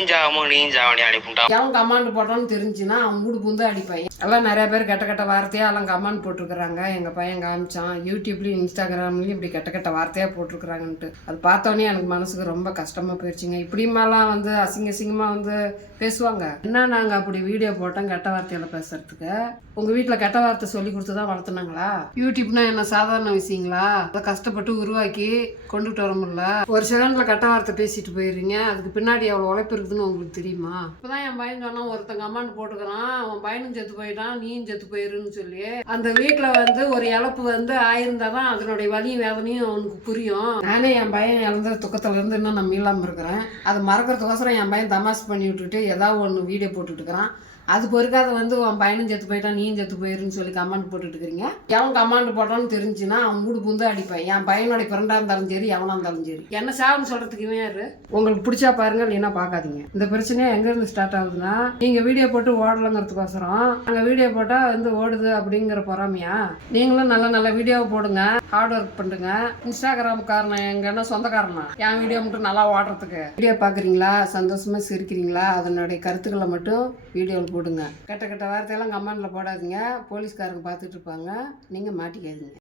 அவன் ஜாமோ நீ ஜாவணி அனுப்பிட்டான் அவன் கமாண்ட் போட்டான்னு தெரிஞ்சுன்னா அவன் வீடு புந்து அடிப்பான். எல்லாம் நிறைய பேர் கெட்ட கெட்ட வார்த்தையாக எல்லாம் கமாண்ட் போட்டிருக்கிறாங்க. எங்கள் பையன் காமிச்சான் யூடியூப்லேயும் இன்ஸ்டாகிராம்லயும் இப்படி கெட்ட கெட்ட வார்த்தையாக போட்டிருக்கிறாங்கன்ட்டு. அது பார்த்தோன்னே எனக்கு மனசுக்கு ரொம்ப கஷ்டமாக போயிடுச்சுங்க இப்படிமாலாம் வந்து அசிங்க அசிங்கமாக வந்து பேசுவாங்க. என்ன நாங்கள் அப்படி வீடியோ போட்டோம் கெட்ட வார்த்தையில பேசுறதுக்கு? உங்கள் வீட்டில் கெட்ட வார்த்தை சொல்லி கொடுத்து தான் வளர்த்துனாங்களா? யூடியூப்னா என்ன சாதாரண விஷயங்களா? அதை கஷ்டப்பட்டு உருவாக்கி கொண்டுட்டு வர முடியல. ஒரு செகண்டில் கெட்ட வார்த்தை பேசிட்டு போயிடுறீங்க அதுக்கு பின்னாடி அவ்வளோ உழைப்பு இருக்குது இருக்குதுன்னு உங்களுக்கு தெரியுமா? இப்பதான் என் பையன் சொன்னா ஒருத்தன் கமாண்ட் போட்டுக்கிறான் அவன் பையனும் செத்து போயிட்டான் நீயும் செத்து போயிருன்னு சொல்லி. அந்த வீட்டுல வந்து ஒரு இழப்பு வந்து ஆயிருந்தாதான் அதனுடைய வலியும் வேதனையும் அவனுக்கு புரியும். நானே என் பையன் இழந்த துக்கத்துல இருந்து இன்னும் நான் மீளாம இருக்கிறேன். அதை மறக்கிறதுக்கோசரம் என் பையன் தமாஸ் பண்ணி விட்டுட்டு ஏதாவது ஒன்று வீடியோ போட்டுட்டு இருக்கிறான் அது பொறுக்காத வந்து உன் பையனும் செத்து போயிட்டான் நீயும் செத்து போயிருன்னு சொல்லி கமெண்ட் போட்டுட்டு இருக்கிறீங்க எவன் கமாண்ட் போட்டான்னு தெரிஞ்சுன்னா அவன் வீடு புந்து அடிப்பேன். என் பையனோட பிறண்டா இருந்தாலும் சரி எவனா இருந்தாலும் சரி. என்ன சாவுன்னு சொல்றதுக்கு இவன் யாரு? உங்களுக்கு பிடிச்சா பாருங்க இல்லைன்னா பார்க்காதீங்க. இந்த பிரச்சனையே எங்கேருந்து ஸ்டார்ட் ஆகுதுன்னா நீங்கள் வீடியோ போட்டு ஓடலங்கிறதுக்கோசரம் நாங்கள் வீடியோ போட்டால் வந்து ஓடுது அப்படிங்கிற பொறாமையா? நீங்களும் நல்ல நல்ல வீடியோவை போடுங்க ஹார்ட் ஒர்க் பண்ணுங்க. இன்ஸ்டாகிராம் காரணம் எங்கன்னா சொந்தக்காரனா? என் வீடியோ மட்டும் நல்லா ஓடுறதுக்கு. வீடியோ பார்க்குறீங்களா சந்தோஷமாக சிரிக்கிறீங்களா? அதனுடைய கருத்துக்களை மட்டும் வீடியோவில் போடுங்க. கெட்ட கெட்ட வார்த்தையெல்லாம் கமெண்ட்ல போடாதீங்க. போலீஸ்காரங்க பார்த்துட்டு இருப்பாங்க. நீங்கள் மாட்டிக்காதீங்க.